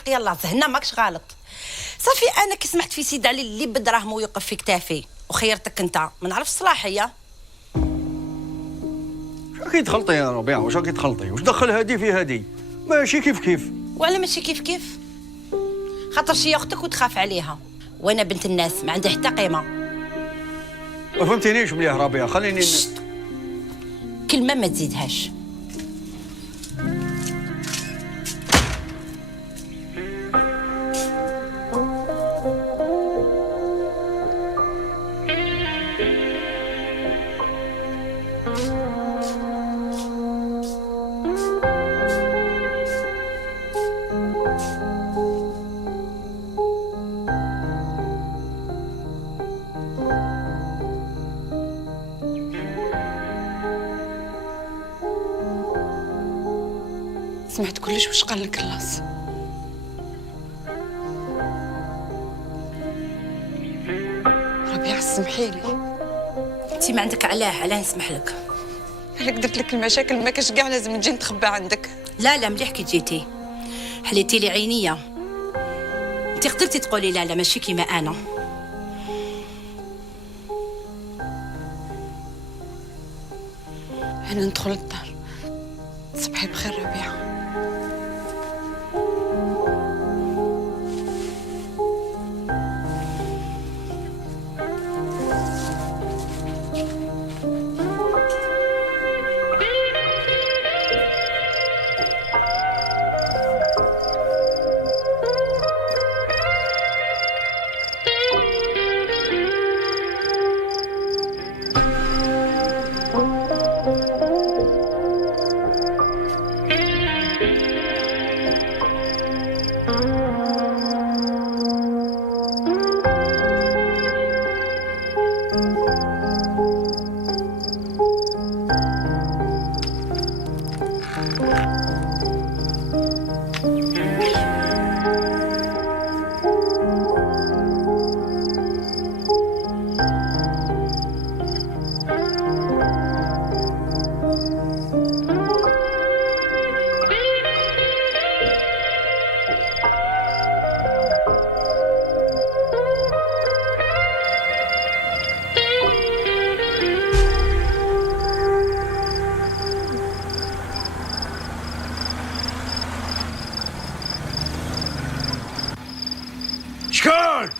الحق يلا هنا ماكش غلط. صافي انا كي سمحت في سيدي علي اللي بدراهمو يوقف في كتافي وخيرتك انت ما نعرفش صلاحيه. راكي تخلطي يا ربيعه، واش راكي تخلطي؟ واش دخل هادي في هادي؟ ماشي كيف كيف. وعلى ماشي كيف كيف؟ خاطر شي اختك وتخاف عليها وانا بنت الناس ما عندي حتى قيمه. ما فهمتينيش مليح ربيعه، خليني كلمه ما تزيدهاش. سمعت كلش واش قال لك اللاص. ربيعه سمحي لي. انت ما عندك علاه نسمح لك. عليك درت لك المشاكل ما كاش كاع لازم نجي نتخبى عندك. لا مليح كي جيتي حليتي لي عينيا. انت قدرتي تقولي لا ماشي كيما انا. انا ندخل الدار. تصبحي بخير ربيعه. شكون؟